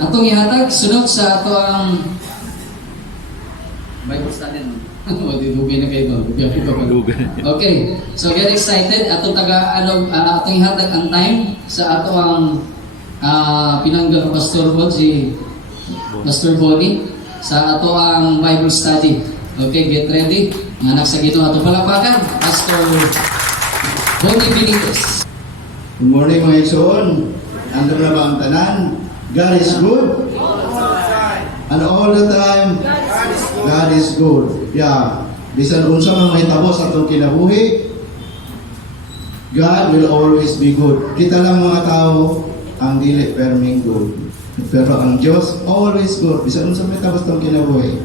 atong ihatag sunod sa ato ang Bible study. Dugay na kayo doon. Okay, so get excited. Atong atong ihatag ang time sa ato ang pinanggal Pastor Bod, si Pastor Bonnie, sa ato ang Bible study. Okay, get ready. Mga anak sa Ginoo, ato palakpakan, Pastor Bonnie Benitez. Good morning mga igsoon. Andun na ba ang tanan? God is good. And all the time, God is good. Yeah. Bisan unsa man mahitabo sa atong kinabuhi, God will always be good. Kita lang mga tao ang dili perming good. Pero ang Diyos always good. Bisan unsa mahitabo sa atong kinabuhi.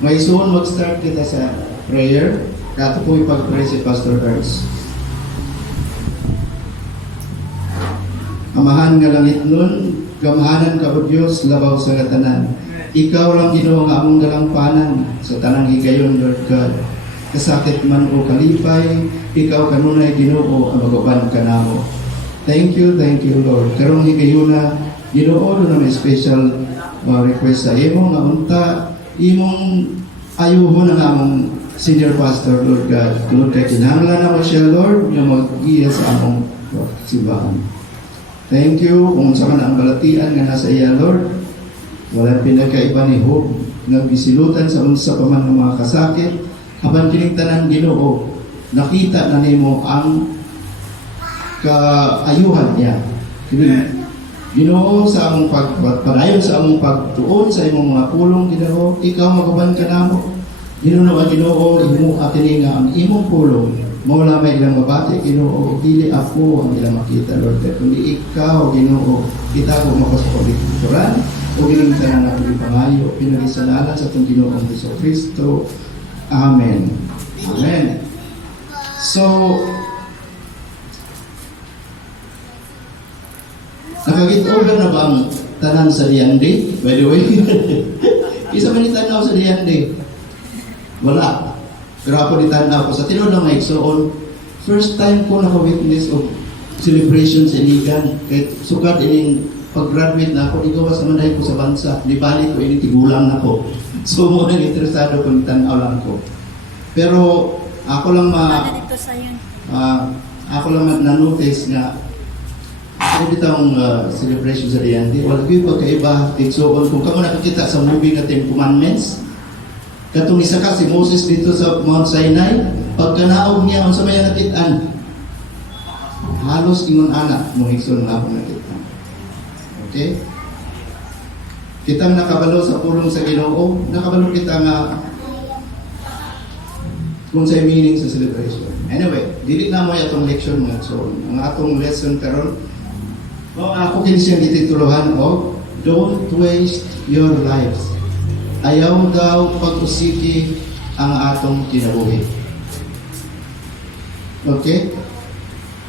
May soon mag-start kita sa prayer. Kato po ipag-pray si Pastor Ernst. Amahan nga langit nun, gamahanan ka o Diyos, labaw sa katanan. Ikaw lang Ginoo nga among dalampanan sa tanang higayon, Lord God. Kasakit man o kalipay, ikaw kanunay Ginoo ang magaban ka namo. Thank you, Lord. Karong higayon na Ginoo na may special request sa imo nga unta, imong ayuhon ang among senior pastor, Lord God. Tungod kay kinahanglan na mo siya, Lord, nga mag-iya sa among simbahan. Thank you kung sa man ang balatian nga nasa iya, Lord. Walang pinagkaiba ni Hope nga bisilutan sa unsa pa man ng mga kasakit. Habang kinigtanan Ginoo, nakita na nimo ang kaayuhan niya. Ginoo sa among pagpadayon sa among pagtuon sa imong mga pulong, Ginoo, ikaw magaban ka namo. Ginoo imo atini nga ang imong pulong. Mula may ilang mabati, Ginoo, dili ako ang ilang makita, Lord. Kundi ikaw, Ginoo, kita ko makasapagikuran, o ginagtanan na kong pangayo, pinalisalanan sa itong Ginoong Hesus Kristo. Amen. Amen. So, nakagit-order na ba ang tanan sa Diande? By the way, isa man itanaw sa Diande? Wala. Pero ako ditanaw ko sa tinuod ng mga igsoon, first time ko naka-witness of celebration sa Iligan. Kahit sukat ining pag-graduate na ako, igawas naman dahil ko sa bansa. Di balik ko, ining tigulang na ko. So, muna interesado kung tanaw lang ko. Pero, ako lang na-notice nga, ako ditang celebration sa Diante. Wala ko yung pagkaiba, igsoon. Kung kamo nakakita sa movie na Ten Commandments, katong isa ka si Moses dito sa Mount Sinai, pagkanaog niya unsa may nakitaan, halos ingon anak mo igsoon nga ako nakita. Okay? Kitang nakabalo sa pulong sa Ginoo, nakabalo kita nga kung sa meaning sa celebration. Anyway, dili na mo atong leksyon mga igsoon. Ang atong lesson karon, ako kinisiyang itituluhan og don't waste your lives. Ayaw daw pag-usiki ang atong kinabuhi. Okay?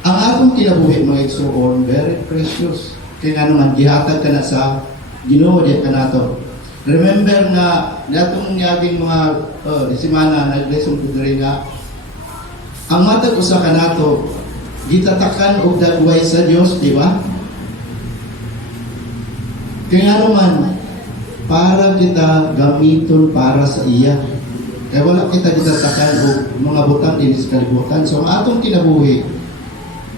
Ang atong kinabuhi, mga igsoon, very precious. Kaya nga naman, gihatag ka na sa Ginoo diya ka nato. Remember na, natong naging mga simana, nag-lesson ko rin nga, ang matag usa ka nato, gitatakan o dagway sa Diyos, di ba? Kaya nga naman, para kita gamiton para sa iya. Kaya wala kita ditatakan o mga butang dinis kalibutan. So, ang atong kinabuhi,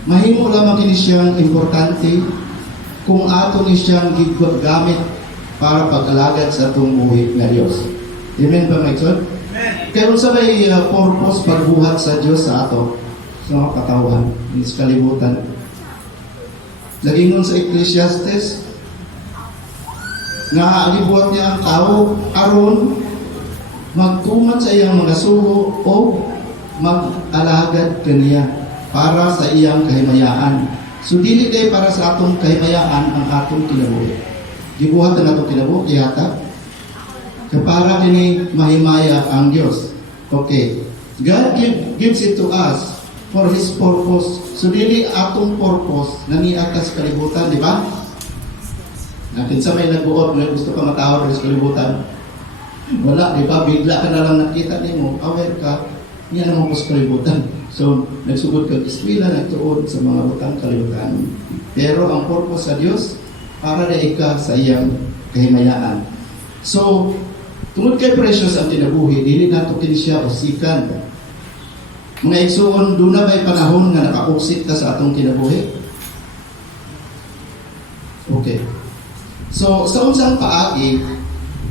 mahimo lamang kini siyang importante kung atong siyang gamit para pag-alagad sa atong buhi nga Diyos. Amen ba, mga igsoon? Kaya kung sa may purpose pagbuhat sa Diyos sa ato, sa mga katawan, dinis kalibutan. Lagingon sa Ecclesiastes, nga gibuhat niya ang tao aron magtuman sa iyang mga sugo o mag-alagad kaniya para sa iyang kahimayaan. So dili kay para sa atong kahimayaan ang atong kinabuhi. Gibuhat ang atong kinabuhi yata para kini mahimaya ang Dios. Okay. God gives it to us for His purpose. So dili atong purpose na niatas kalibutan, di ba? Natin sa may nagbuot, may gusto ka matawag sa kalibutan. Wala, di ba? Bigla ka na lang nakita mo, aware ka, yan ang mga kalibutan. So, nagsugod ka iskwila, nagtuon sa mga butang kalibutan. Pero ang purpose sa Diyos, para na ika sa iyang kahimayaan. So, tungod kay precious ang kinabuhi, dili nato kini siya usikan. Mga igsoon, doon na ba'y panahon nga nakapuksit ta sa atong kinabuhi? Okay. So, sa unsang paagi,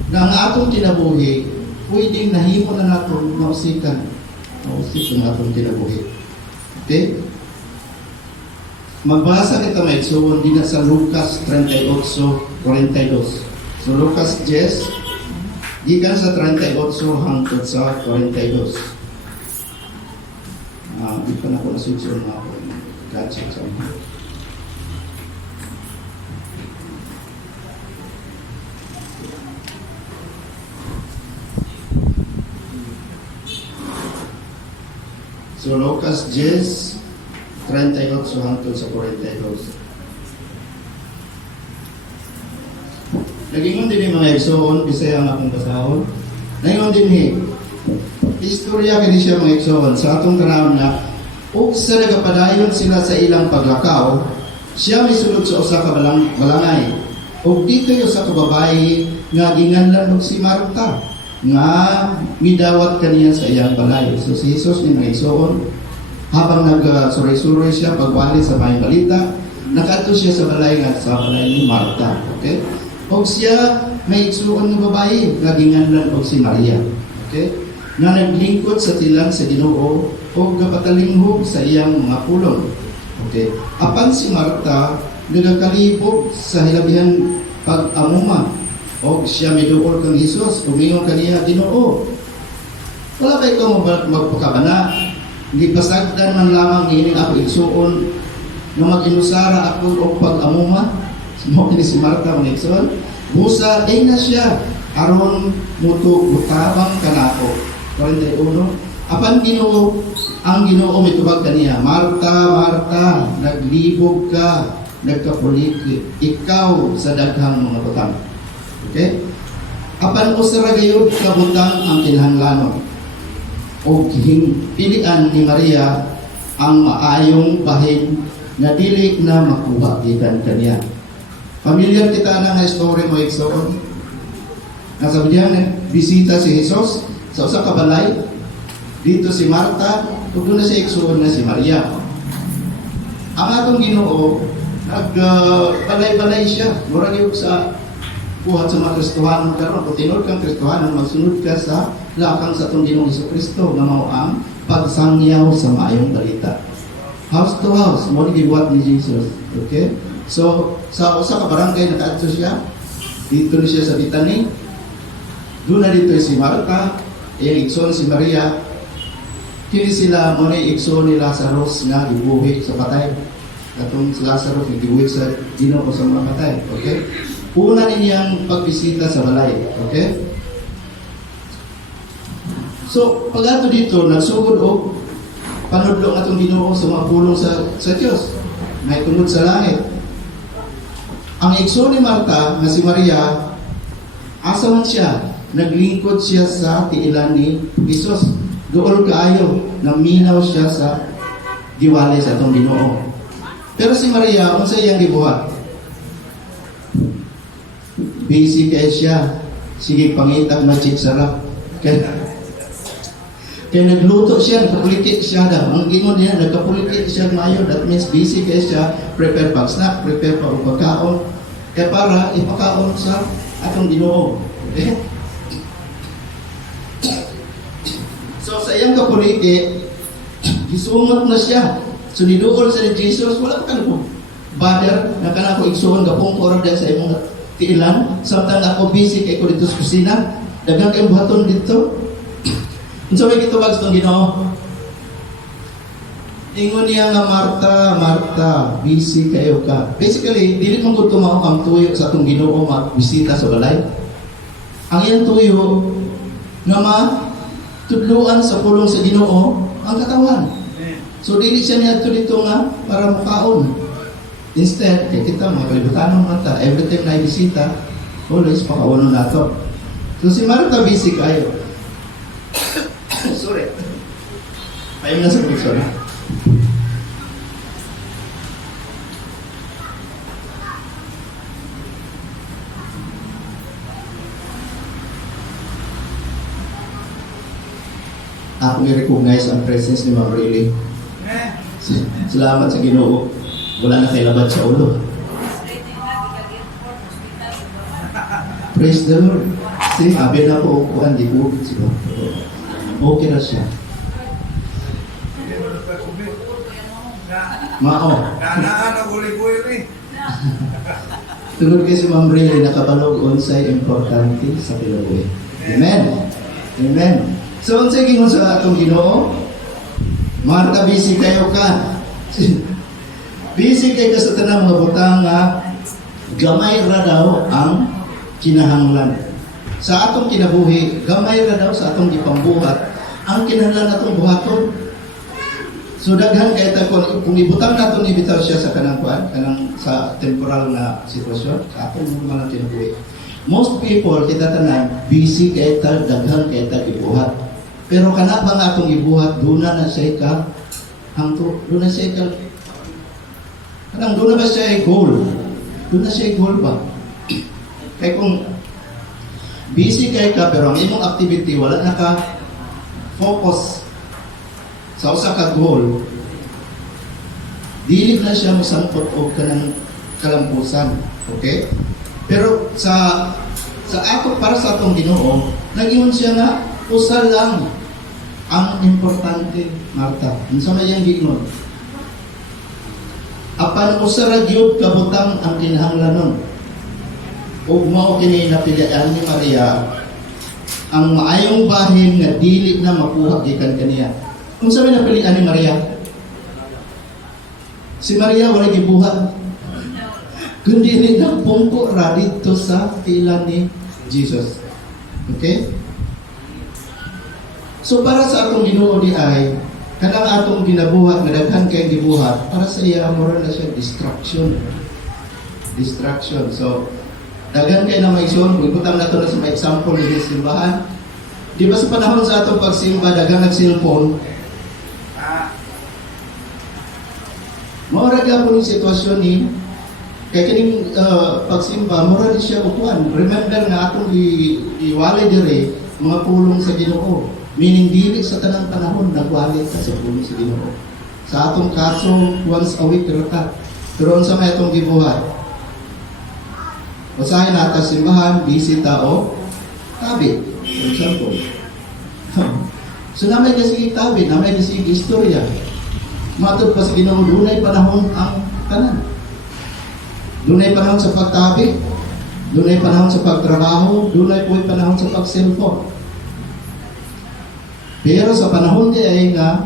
nga ang atong kinabuhi, pwedeng nahimo na nato mausikan. Mausik ang atong kinabuhi. Okay? Magbasa kita may igsoon din sa Lucas 38:42. So, Lucas 10, gikan sa 38 hangtod sa 42. Di pa na ako nasunod na ako. Gadget sa mga. So, Lucas 10, 38 hangtod sa 42. Nagingon din yung mga igsoon, bisaya ang akong basahon. Nagingon din istorya kini siya mga igsoon sa atong kanawon na ug sa nagapadayon sila sa ilang paglakaw, siya misulod sa usa ka balangay. Ug dito yung sa babae nga ginganlan og si Marta nga midawat kaniya sa iyang balay. So si Jesus ni mga igsoon, habang nag-suray-suray siya pagwali sa may balita, nakadto siya sa balay ni Marta. Okay? O siya may igsuon ng babae nga ginganlan og si Maria. Okay? Nga naglingkod sa tilang sa Ginoo o gapatalinghog sa iyang mga pulong. Okay? Apan si Marta nagakalibog sa hilabihan pag-amuma o siya miduol kang Jesus umingon kaniya, Ginoo, wala ba ikaw magpakabana? Hindi pasagdan man lamang ini ako igsuon na mag-inusara ako o pag-amuma. Sumok ni si Marta mga igsuon. Busa, na siya. Aron muto utabang kanako. 41. Apan Ginoo, ang Ginoo mitubag kaniya, Marta, Marta, naglibog ka, nagkapulik, ikaw sa daghang mga butang. Okay? Apan usara gayud ka butang ang kinahanglanon. O pilian ni Maria ang maayong bahid na dili na makuha gikan kaniya. Familiar kita na nga story mo igsoon. Nasa diyan bisita si Jesus sa usa ka balay. Dito si Marta, ug doon na si igsoon na si Maria. Ang atong Ginoo balay-balay siya. Murag yung sa buhat sa mga Kristohanon karon, kung tinod kang Kristohanon, magsunod ka sa lakang sa itong Ginoong Jesucristo na mao ang pagsangyaw sa maayong balita. House to house, mo ni gibuhat ni Jesus. Okay? So, sa usa ka barangay nakaadto siya. Dito ni siya sa Betany. Doon na dito si Marta, igsoon si Maria. Kini sila mo ni igsoon ni Lazarus nga gibuhi sa patay. Katong si Lazarus gibuhi sa Ginoo sa mga patay. Okay? Una niyang pagbisita sa balay. Okay? So, pag ato dito, nagsugod o panudlo atong Ginoo sa mga pulong sa Diyos. May tungod sa langit. Ang igsoon ni Marta, nga si Maria, asa man siya, naglingkod siya sa tiilan ni Jesus. Doon kaayo, naminaw siya sa diwali sa atong Ginoo. Pero si Maria, unsa iyang gibuhat? Busy kaya siya. Sige, pangitag magic sarap. Kaya nagluto siya, nagkapulitik siya daw. Ang gingon niya, nagkapulitik siya mayo. That means busy kaya siya. Prepare pag snack, prepare pa o pagkaon. Kaya para ipakaon sa atong Ginoo. Okay? So sa iyang kapuliti, gisungot na siya. So niduol sa ni Jesus, wala pa ka na po. Bader, na ka na ako igsuon, gapong kora dyan sa imong tiilan. Samtang ako busy kay ko dito sa kusina. Dagang kayong buhaton dito. So may gitubag sa itong Ginoo. Ingon niya nga, Marta, Marta, busy kayo ka. Basically, dili mong kung tumaw ang tuyo sa itong Ginoo magbisita sa balay. Ang iyang tuyo nga matudluan sa pulong sa Ginoo ang katawan. So dili siya niya dito nga para mukaon. Instead, kita mga kalibutanong mata, every time na bisita, always pakauno na to. So si Marta busy kayo. Sorry. Ayun na sa sorry. ako i-recognize ang presence ni Ma'am Riley. Salamat sa Ginoo. Wala na kay labad sa ulo. Praise the Lord. Sige, abi na po ukuan, di po. Okay na siya. Mao. Tulad kayo si Ma'am Riley, nakabalog unsay importante sa Pinoy. Amen. Amen. So, unsay gingon sa atong Ginoo? Marta, busy kayo ka. Busy kayo sa tanang mga butang nga gamay ra daw ang kinahanglan. Sa atong kinabuhi, gamay ra daw sa atong gipambuhat ang kinahanglan atong buhaton. So daghan kay ta kung ibutang naton ibitaw siya sa kanang kuan, kanang sa temporal na sitwasyon, sa atong normal na kinabuhi. Most people kita tanan busy kay ta, daghan kay ta gibuhat. Pero kana ba nga atong ibuhat duna na siya ka hangto, duna siya ka kanang duna ba siya goal? Duna siya goal ba? Kay kung busy kay ka pero ang imong activity wala na ka focus sa usa ka goal, dili na siya mosangkot og kanang kalampusan. Okay? Pero sa ato para sa atong Ginoo, nag-ingon siya nga usa lang ang importante, Marta. Unsa may iyang giingon? Apan usa ra gyud kabutang ang kinahanglanon. Ug mao kini napilian ni Maria ang maayong bahin nga dili na makuha gikan kaniya. Unsa may napilian ni Maria? Si Maria wala gibuhat. Kundi ni nagpungko ra dito sa tilan ni Jesus. Okay? So para sa atong Ginoo di ay kanang atong ginabuhat nga daghan kay gibuhat para sa iya mura na siya distraction. Distraction. So daghan kay na maigsoon, ibutang nato na sa may example ni simbahan. Di ba sa panahon sa atong pagsimba daghan nag-cellphone? Maura gyapon yung sitwasyon ni kay kining pagsimba mura di siya upuan. Remember nga atong iwalay dire mga pulong sa Ginoo. Meaning dili sa tanang panahon nagwalay ka sa pulong sa Ginoo. Sa atong kaso once a week rata. Pero unsa may atong gibuhat? Usahay na ta simbahan, busy tao, tabi. For example. So namay kasi tabi, namay kasi istorya. Matod pa sa Ginoo, dunay panahon ang tanan. Dunay panahon sa pagtabi, dunay panahon sa pagtrabaho, dunay po'y panahon sa pag-cellphone. Pero sa panahon di ay nga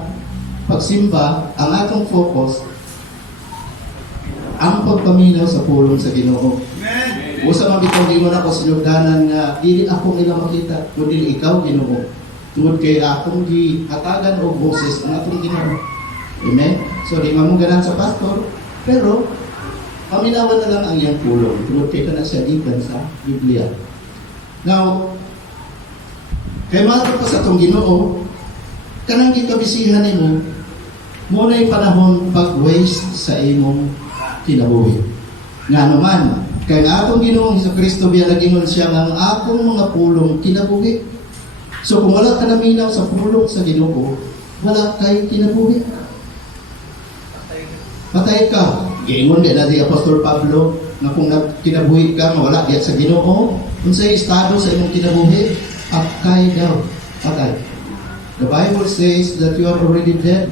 pagsimba, ang atong focus ang pagpaminaw sa pulong sa Ginoo. Usa man bitaw gingon ako sinugdanan nga dili ako nila makita, kundi ikaw Ginoo. Tungod kay akong gihatagan og boses ang atong Ginoo. Amen? So, di mo ganan sa pastor, pero paminawan na lang ang iyang pulong. Tungod kay ka na siya gikan sa Biblia. Now, kay mga pa sa itong Ginoo, kanang gikabisihan nimo, muna yung panahon pag-waste sa imong kinabuhi. Nga naman, kay nga atong Ginoong Jesucristo biya nag-ingon siya nga ang akong mga pulong kinabuhi. So, kung wala ka naminaw sa pulong sa Ginoo, wala kay kinabuhi. Patay ka. Giingon din na di Apostol Pablo na kung kinabuhi ka, mawala diya sa Ginoo, kung sa estado sa imong kinabuhi, patay daw. Patay. The Bible says that you are already dead.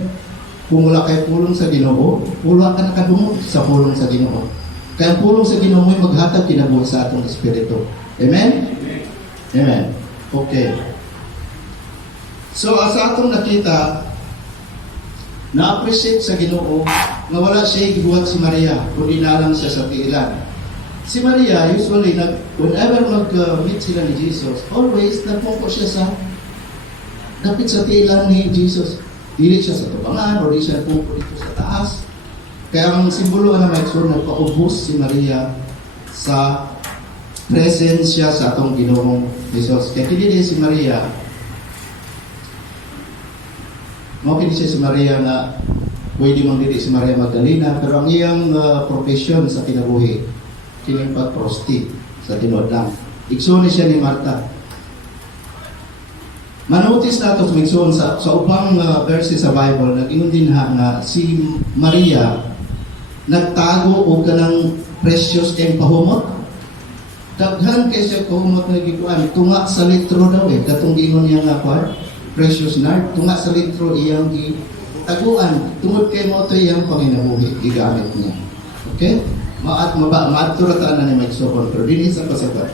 Kung wala kay pulong sa Ginoo, wala ka nakadungog sa pulong sa Ginoo. Kaya ang pulong sa Ginoo mo'y maghatag kinabuhi sa atong espiritu. Amen? Amen. Okay. So, sa atong nakita, na-appreciate sa Ginoo na wala siya gibuhat si Maria, kundi na lang siya sa tiilan. Si Maria, usually, whenever mag-meet sila ni Jesus, always nagpungko siya sa dapit sa tiilan ni Jesus. Dili siya sa tubangan, o di siya nagpungko dito sa taas. Kaya ang simbolo na may nagpaubos si Maria sa presensya sa atong Ginoong Jesus. Kaya kini si Maria, mungkin siya si Maria nga pwede mang dili si Maria Magdalena, pero ang iyang profesyon sa kinabuhi kining pagprosti sa tinuod lang. Igsoon siya ni Marta. Manotis na ito sa ubang verses sa Bible, nag-ingon din nga si Maria nagtago o kanang precious kayong pahumot. Daghan kay siya pahumot na gikuan, tunga sa litro daw katong gingon niya nga par, precious nard, tunga sa litro iyang taguan, tungod kay mo ito iyang panginabuhi, gigamit niya. Okay? Maadturatan na ni Mike Sokon, pero din isa pasabat.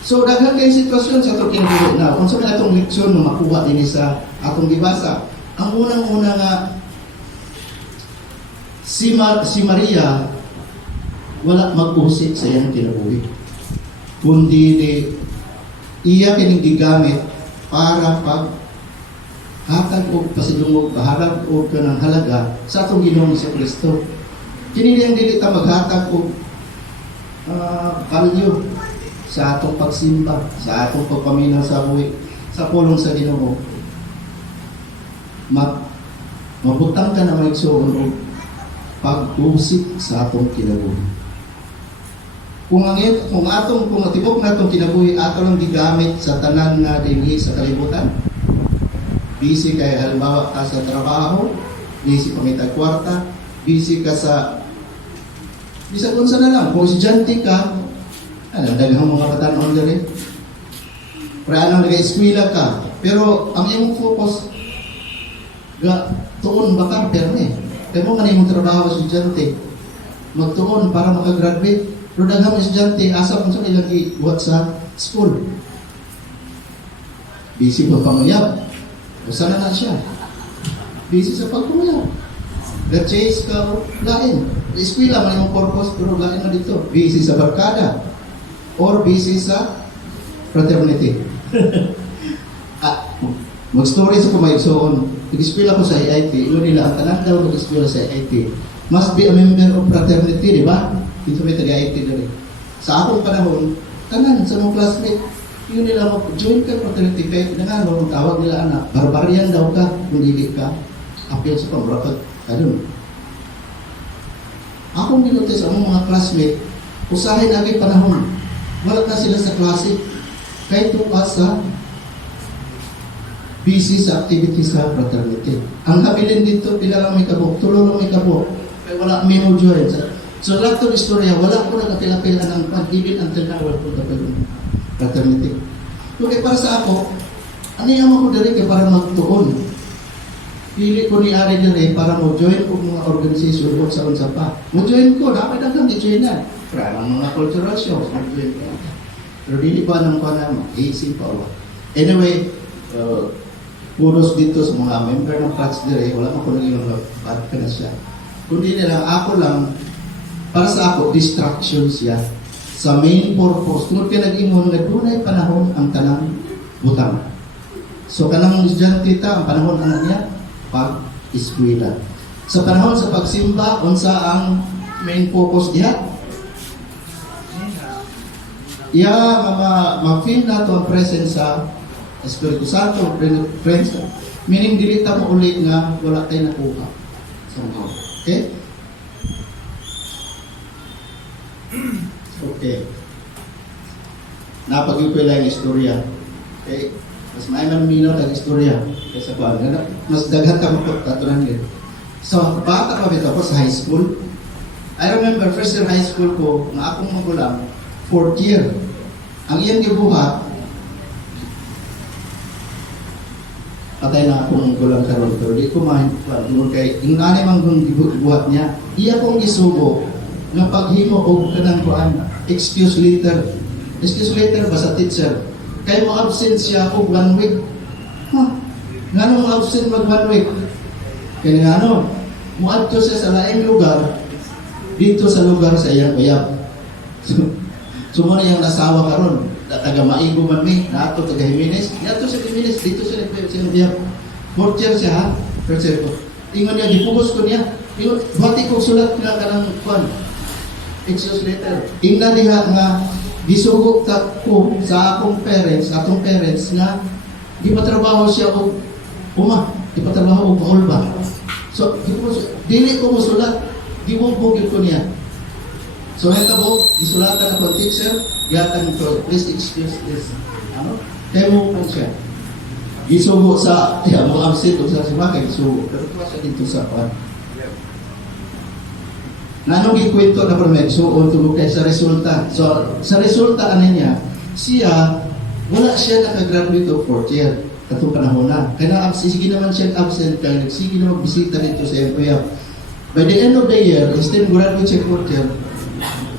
So, daghan kay sitwasyon sa itong kinabuhi na, kung saan atong leksyon na makuha din sa atong dibasa. Ang unang-una nga, si Maria, wala mag-usik sa iyang kinabuhi. Kundi iya kining gigamit para hatag o pasidungog, baharag o kanang halaga sa atong Ginoong sa Kristo. Kini niyang dili ta maghatag og value sa atong pagsimba, sa atong pagpaminaw sa buhi, sa pulong sa Ginoo. Mabutang ka na maigsoon og pag-usik sa atong kinabuhi. Kung atibok na itong kinabuhi, ato lang gigamit sa tanan nga dinhi sa kalibutan. Busy kay halimbawa ka sa trabaho, busy pangitag kwarta, busy ka sa bisag unsa na lang, kung estudyante ka, daghang mga batanon diri. Para nag-eskwela ka, pero ang imong focus tuon ba ka perme. Kaya mo man imong trabaho sa estudyante, magtuon para makagraduate. Pero daghang estudyante asa kung sa ilang gibuhat sa school. Busy pa panguyab. Usa na siya. Busy sa pagpanguyab. Ga-chase ka o lain. Eskwela man yung purpose, pero lain na dito. Busy sa barkada. Or busy sa fraternity. Mag-story sa kumayagsoon. Nag-eskwela ko sa IIT. Iyon nila, ang tanan daw nag-eskwela sa IIT. Must be a member of fraternity, di ba? Dito may taga-IIT doon. Sa akong panahon, tanan sa mga classmate, yun nila mag-join ka fraternity. Kaya pinangano, tawag nila anak, barbarian daw ka, kung hindi ka, appeal sa pamrakat. Ayun. Akong ginutis ang mga classmate, usahin agay panahon. Wala na sila sa klase. Kahit tuwa sa busy sa activity sa fraternity. Ang habilin dito, pila lang may kabok, tulo lang may kabok. Kaya wala may mo join. So lahat ng istorya, wala ko nagkapila-pila ng even until now, wala ko nagkapila fraternity. Okay, para sa ako, ano yung ako dali kaya para magtuon? Pili ko ni Ari dali para mo-join ko mga organisasyon o sa pa. Mo-join ko, dapat nagang i-join na. Para mga cultural shows, mo-join ko. Pero dili ko anong pa na, mag-isip pa wala. Anyway, puros dito sa mga member ng Frats dali, wala mo ko naging part ka na siya. Kundi nila, ako lang, para sa ako, distraction siya sa main purpose. Tungkol ka nag-ingon, nagdunay panahon ang tanang butang. So, kanang estudyante ta, ang panahon ano niya, pag-eskwela. Sa panahon sa pagsimba, unsa ang main focus diha? Ma-feel na ito ang presence sa Espiritu Santo, friends. Meaning, dilita mo ulit nga wala tayo nakuha. Somehow. Okay? Okay. Napag-iw ko lang yung istorya. Okay? Mas may minaw ng istorya. Kaysa ko, mas daghan ka magpagtatunan din. So, bata kami ako sa high school. I remember, first year high school ko, na akong magulang, 4th year. Ang iyang gibuhat, patay na akong magulang karon pero di ko mahintuluan. Kay, yung nanay manggong gibuhat niya, iya kong isubo, nga paghimo o kanang kuan, excuse later ba sa teacher? Kaya mo absent siya o 1 week. Nga nung absent mag 1 week? Kaya nga no, muadto siya sa laing lugar, dito sa lugar sa iyang uyab. So muna yung nasawa karon, taga Maigo man mi, nato taga Jimenez, nato sa Jimenez, dito sa uyab. 4th year siya ha, 1st year ko. Ingon niya, dipugos ko niya, buhati ko sulat nga kanang kuan, excuse letter. Ingna diha nga, gisugok ko sa atong parents nga di patrabaho siya og di patrabaho og ulba. So dili ko musulat, gibugbog ko niya. So natabo gisulatan ako teacher, yatang ko please excuse this. Kaya mo po siya. gisugo sa, mo absent o sa sibakay, gisugo. Pero tuwa siya dito sa pan. Nanong gikwento na pero may suon tungkol kay sa resulta. So, sa resulta ano niya, siya, wala siya nakagraduate of 4th year. Katong panahon na. Kaya sige naman siya absent, kaya sige na magbisita dito sa FOF. By the end of the year, instead graduate siya 4th year,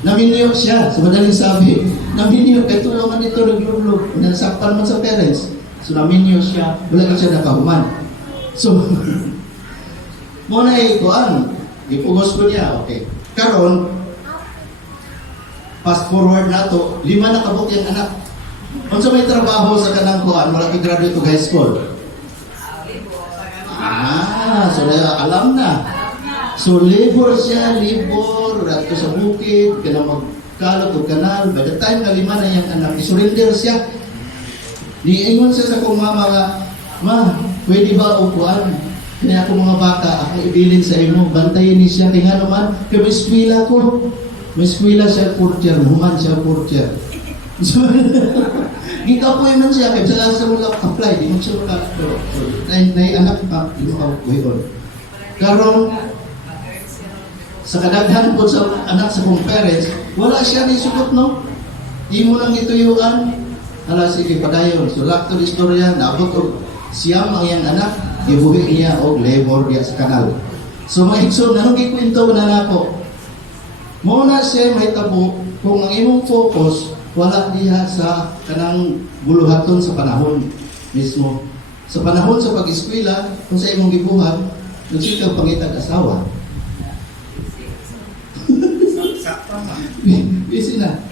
naminyo siya, sa madaling sabi, naminyo, kaya tulungan ito, naglulog, nasakpan man sa parents. So, naminyo siya, wala ka siya nakahuman. So, muna ikuan, ipugos ko niya, okay. Karon, fast forward na to, 5 na kabuk yung anak. Kung sa may trabaho sa kanang kuan, wala kang graduate to high school. So alam na. So labor siya, labor, rato sa bukid, kaya magkalot o kanal. By the time na 5 na yung anak, isurrender siya. Niingon siya sa kong mama nga, ma, pwede ba o kuan? Kaya ako mga bata, ako ibilin sa imo, bantayin ni siya, kaya nga naman, kaya may eskwela ko. May eskwela siya, 4th year, human siya, 4th year. So, gikapoy man siya, kaya siya lang sa mga apply, di mo siya makapro. So, anak pa, di mo kapoy on. Karon, sa kadaghan po sa anak sa kong parents, wala siya ni sugot, no? Di mo lang ituyuan, ala sige, padayon. So, lakto di istorya, naabot o siyam ang iyang anak, ibuhi niya o labor diya sa kanal. So mga igsoon, anong gikwento na nako? Muna siya may tabo kung ang imong focus wala diha sa kanang buluhaton sa panahon mismo. Sa panahon sa pag-eskwela, kung sa imong gibuhat, nagsikaw pangitag asawa. Busy na.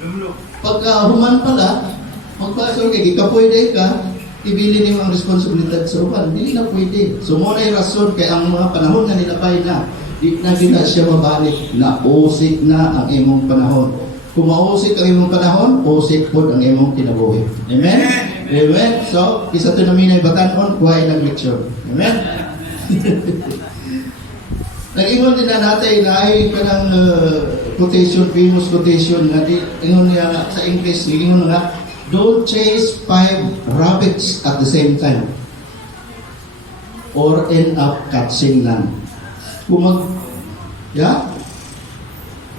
Pagka human pala, magpasok kay gikapoy day ka, ibili niyo ang responsibilidad sa uban, hindi na pwede. So muna yung rason kaya ang mga panahon na nilabay na, di na gina siya mabalik, nausik na ang imong panahon. Kung mausik ang imong panahon, usik po ang imong kinabuhi. Amen? Amen? So, isa ito namin ay batanon, kuhay ng lecture. Amen? Nag-ingon din na natin na ay kanang quotation, famous quotation na di, ingon niya sa English, ingon nga, don't chase 5 rabbits at the same time or end up catching none.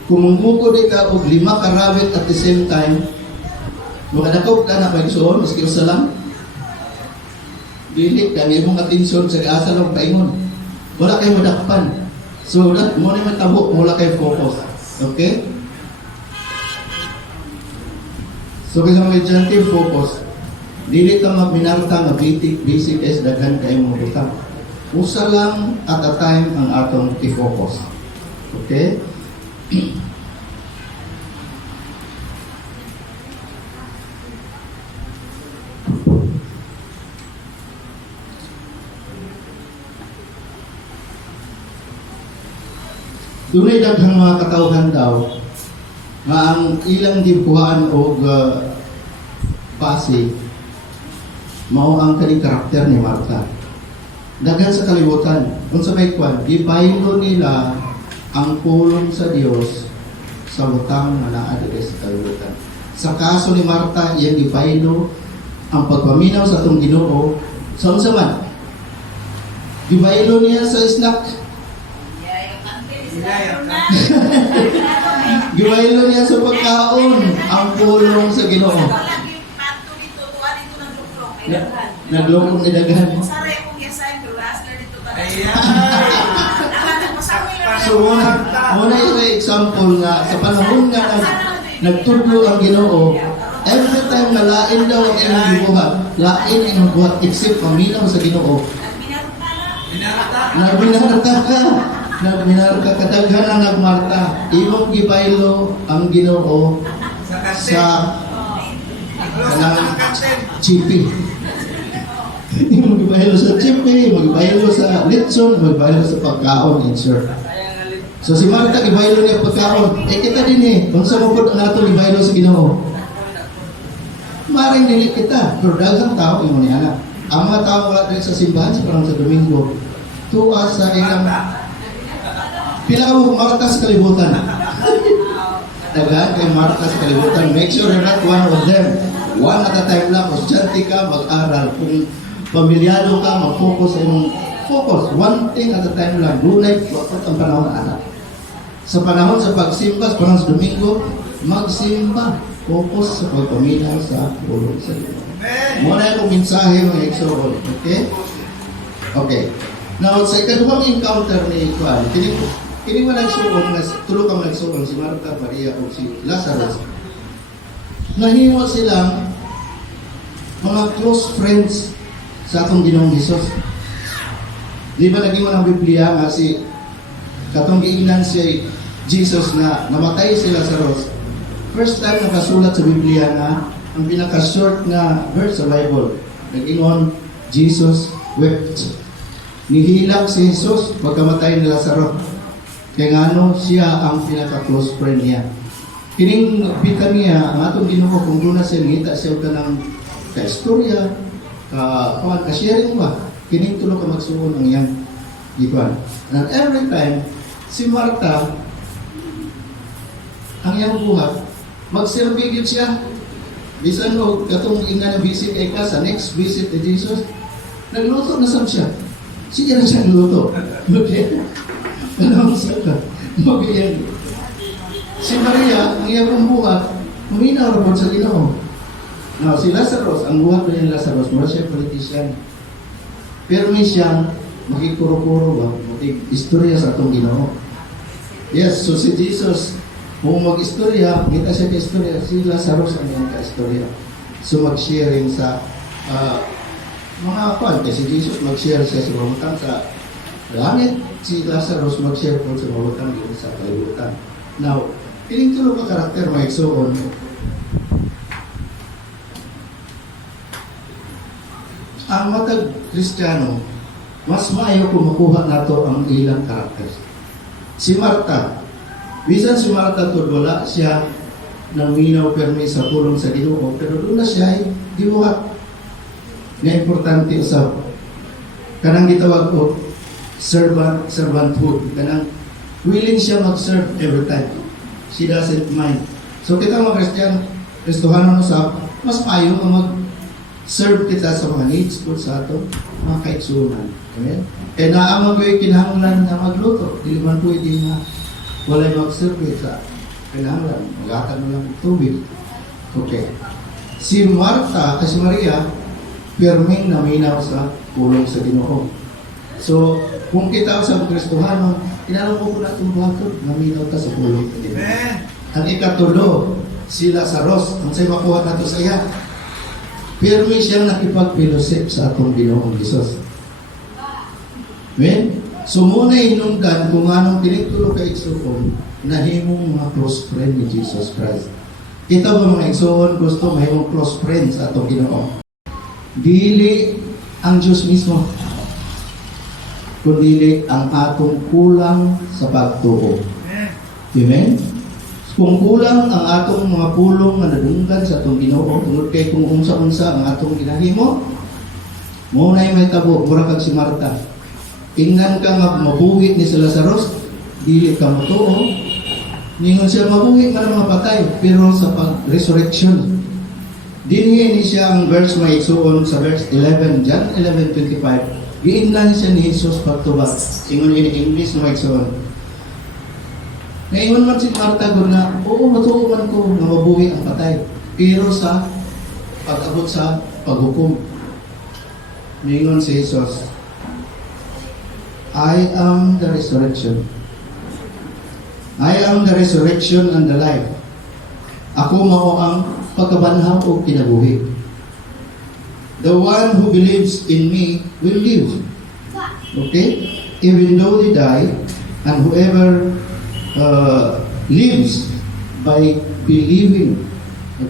Kung manggugo di ka og 5 ka rabbit at the same time, makadakop ka na magsuon, maski usa lang, dili ka imong atensyon sa asa lang paingon. Wala kay madakpan. So that mo ni matabo, wala kay focus. Okay? So kaya may gentle focus, dili ta magminarta nga basic is daghan kayo mga butang. Usa lang at a time ang atong i-focus. Okay? Dunay daghang mga katawhan daw nga ang ilang gibuhaan og base mao ang kani karakter ni Martha. Daghan sa kalibutan, unsa may kwan, gibaylo nila ang pulong sa Dios sa butang nga naa diri sa kalibutan. Sa kaso ni Martha, iyang gibaylo ang pagpaminaw sa atong Ginoo sa unsa man. Gibaylo niya sa snack. Gibaylo niya sa pagkaon ang pulong sa Ginoo. Naglokong ni daghan. So muna yung example nga sa panahon nga nagtudlo ang Ginoo, every time na lain daw ang inyong gibuhat, lain ang buhat except paminaw sa Ginoo. Nagminarta ka. Nagminarta ka, daghan ang nagmarta. Imong gibaylo ang Ginoo sa kanang chipi. Magbaylo sa chipi, magbaylo sa litson, magbaylo sa pagkaon, insert. So si Martha, ibaylo niya pagkaon. Kita din kung sa mapod ang ato ibaylo sa Ginoo. Maring dili kita, pero daghang tao, yung niya na. Ang mga tao wala din sa simbahan, sa parang sa Domingo, tuwa sa ilang pila ka mo Martha sa kalibutan. Daghan kay Martha sa kalibutan. Make sure you're not one of them. One at a time lang. Estudyante ka, mag-aral. pamilyado ka, mag-focus sa imong focus. One thing at a time lang. Dunay wakot ang panahon na anak. Sa panahon sa pagsimba, sa panahon sa Domingo, magsimba. Focus sa pagpamilya sa pulong sa Diyos. Muna yung mensahe mga Exodus. Okay? Okay. Now, sa ikaduhang encounter ni Juan, kini mo nagsuon, tulog ang nagsuon, si Martha, Maria, o si Lazarus. Nahimo silang mga close friends sa atong Ginoong Hesus. Di ba naging ang Biblia nga si katong giingnan si Jesus na namatay si Lazarus. First time nakasulat sa Biblia na ang pinaka-short na verse sa Bible. Nag-ingon, Jesus wept. Nihilak si Jesus pagkamatay ni Lazarus. Kaya nga ano, siya ang pinaka-close friend niya. Kining bitan niya, ang atong Ginoo kung doon na siya, ngita siya ka ng ka-istorya, ka-sharing ba? Kining tulo ka magsuon ang yan. Ikuan. And every time, si Martha, ang iyang buhat, magsirbigit siya. Bisan mo, katong ina na visit kay ka, sa next visit ni Jesus, nagluto na saan siya. Sige na siya nagluto. Okay? Alam mo sa ka. Mabiyan. Si Maria, ang iyang buhat, huminaw rabot sa Ginoo. Now, si Lazarus, ang buhat na ni Lazarus, mura siya politician. Pero may siyang makikuro-kuro ba? Mag-istorya sa atong Ginoo. Yes, so si Jesus, kung mag-istorya, kita siya ka-istorya, si Lazarus ang iyang ka-istorya. So mag-sharing sa mga kwan, kasi si Jesus mag-share siya sa mabutang sa langit, si Lazarus mag-share po sa mabutang din sa kalibutan. Now, piling tulong ka karakter, may igsoon. Ang matag Kristiyano, mas maayo kung makuha nato ang ilang karakter. Si Martha, bisan si Martha to wala siya nang minaw permi sa pulong sa Ginoo, pero doon na siya ay gibuhat. Na importante usab. Kanang gitawag ko servanthood. Kanang willing siya mag-serve every time. She doesn't mind. So kita mga Kristiyan, Kristohanon usab, mas maayo nga mag-serve kita sa mga needs po sa ato, mga kaitsunan. Amen? Kaya naamang ko yung kinahanglan na magluto. Di man pwede na walay mag-serve sa kinahanglan. Magatan mo lang ng tubig. Okay. Si Martha, si Maria, pirming naminaw sa pulong sa Ginoo. So, kung kita sa Kristohanon, kinalaw mo ko na itong buhaton, naminaw ka sa pulong sa Ginoo. Ang ikatulo, si Lazarus, ang sa'yo makuha na ito sa iya. Pirmi siyang nakipag-fellowship sa atong Ginoong Hesus. Amen? So muna hinungdan kung anong pinagtulo ka igsoon, nahimong mga close friend ni Jesus Christ. Kita ba mga igsoon, gusto mahimong close friend sa atong Ginoo? Dili ang Diyos mismo, kundi ang atong kulang sa pagtuo. Amen? Kung kulang ang atong mga pulong na nadunggan sa atong Ginoo, tungod kay kung unsa-unsa ang atong ginahimo, mo na may tabo, mura kag si Martha. Ingnan ka nga mabuhit ni si Lazarus, dili ka matuo. Ningon siya mabuhit man ang mga patay, pero sa pag-resurrection. Dinhi ni siya ang verse may isuon sa verse 11, John 11:25. Giingnan siya ni Jesus pagtubag. Ingon in English na may isuon. Ngayon man si Martha ko na, oo, matuo man ko na mabuhi ang patay. Pero sa pag-abot sa paghukom. Ningon si Jesus, I am the resurrection. I am the resurrection and the life. Ako mao ang pagkabanhaw o kinabuhi. The one who believes in me will live. Okay? Even though they die, and whoever lives by believing,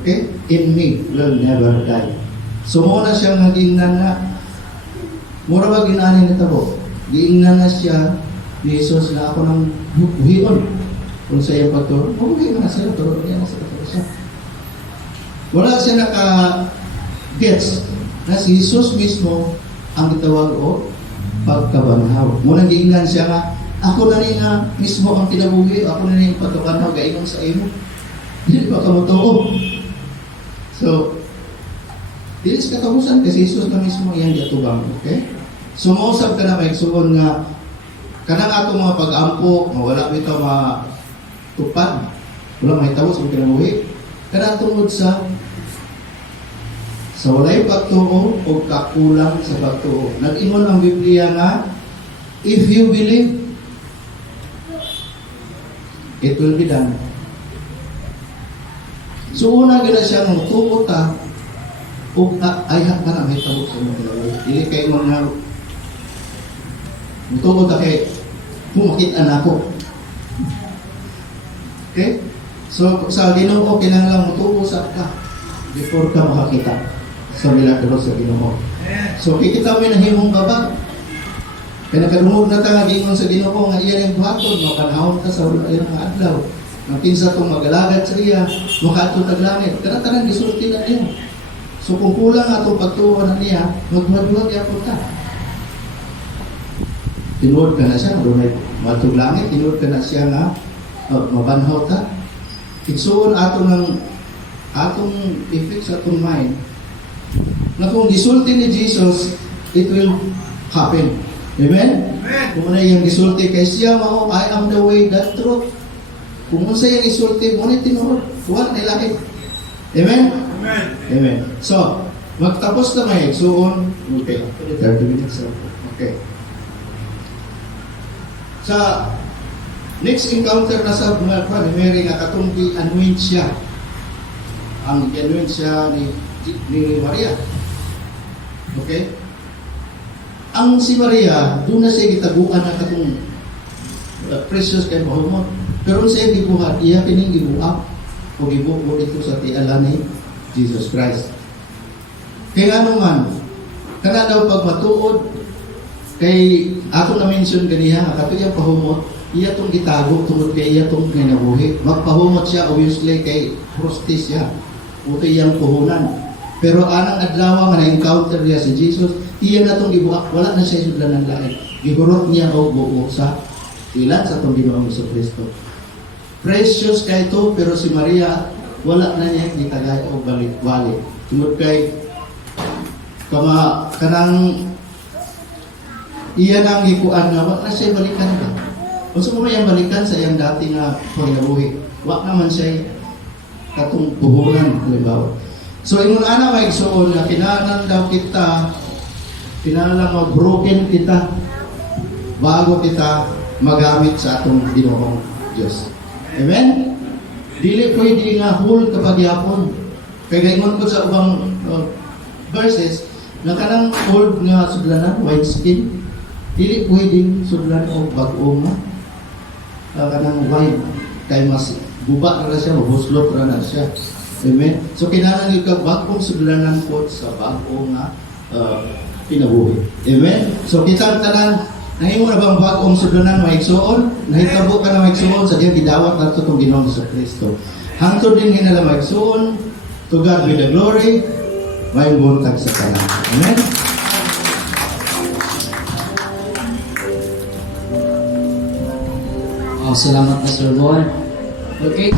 okay, in me will never die. So muna siya nga giingnan na, mura ba ginaanin na tabo? Giingnan na siya ni Jesus na ako ng buhion. Kung sa iyong pagturo, okay na siya, turo niya na siya. Wala siya naka-gets na si Jesus mismo ang itawag o pagkabanhaw. Muna giingnan siya nga, ako na rin na mismo ang kinabuhi, ako na rin yung pagkabanhaw, gainom sa imo. Hindi ba kamutuo? So, Dili sa katapusan kasi Jesus na mismo iyang gatubang. Okay? So mausap ka na maigsuon nga kanang ato mga pag-ampo, mawala bitaw matupad. Wala mahitabo sa kinabuhi. Kana tungod sa walay pagtuo o kakulang sa pagtuo. Nag-ingon ang Biblia nga, if you believe, it will be done. So una gina siya ng tuo ta, o ay ka na may tawag sa mga kinabuhi. Dili kayo mga tuo ta kay pumakit anak ko. Okay? So sa Ginoo kinahanglan mo tuo sa ka before ka makakita sa milagro sa Ginoo. So kikita mo na himong babag. Kaya nakadungog na ta gingon sa Ginoo nga iya ning buhaton, mapanahon ta sa wala nga adlaw. Ang kinsa tong magalagad sa iya, makaadto tag langit. Kana-tanan gisulti na niya. So kung kulang atong pagtuo na niya, magduwag yapon ta. Tinuod ka na siya, dunay matug langit, tinuod ka na siya nga mabanhaw ta. Igsuon atong effect sa atong mind na kung gisulti ni Jesus, it will happen. Amen? Kung na yung gisulti kay siya, mao, I am the way, that truth. Kung sa yung gisulti, mo na tinuod. Huwag nilahi. Amen? Amen. So, magtapos na may igsuon. Okay. 30 minutes. Okay. Sa next encounter na sa mga ni Mary nga katong gi-anoint siya. Ang gi-anoint siya ni Maria. Okay? Ang si Maria, doon na siya gitaguan na katong precious kay Mahumot. Pero siya gibuhat, iya kining gibuak o gibuo dito sa tiala ni Jesus Christ. Kaya naman, kana daw pag matuod, kay ato na mention ganiha, kato yung pahumot, iya tong gitago tungod kay iya tong kinabuhi. Magpahumot siya, obviously, kay prostis siya. Uto iyang puhunan. Pero anang adlaw nga na-encounter niya si Jesus, iya na tong gibuak, wala na siya sudlan ng lain. Gihurot niya o buo sa ilan sa itong Ginoong Jesucristo. Precious kay ito, pero si Maria, wala na niya gitagay o balik-balik. Tungod kay kanang iya nang gikuan nga, wala na siya balikan ba? Kung sa mga balikan sa iyang dati nga pangyabuhi, wala naman siya katong buhunan, halimbawa. So, ingon ana may igsuon na kinahanglan daw kita, kinahanglan mag-broken kita bago kita magamit sa atong Ginoong Diyos. Amen? Dili pwede nga whole kapag yapon. Kaya ingon ko sa ubang verses, na kanang old nga sudlanan, white skin, dili pwedeng sudlan o bag-o nga. Kanang white, kay mas guba na siya, mabuslot na siya. Amen? So, kinahanglan yung bag-ong sudlanan po sa bag-o nga pinabuhi. Amen? So, kita ang tanan, nahimo na bang bag-ong sudlanan maigsuon? Nahitabo ka na maigsuon sa diyan gidawat na ito itong Ginoong Jesucristo. Hangtod din hinala maigsuon, to God be the glory, may buntag sa tanan. Amen? Salamat na Sir Boy. Okay.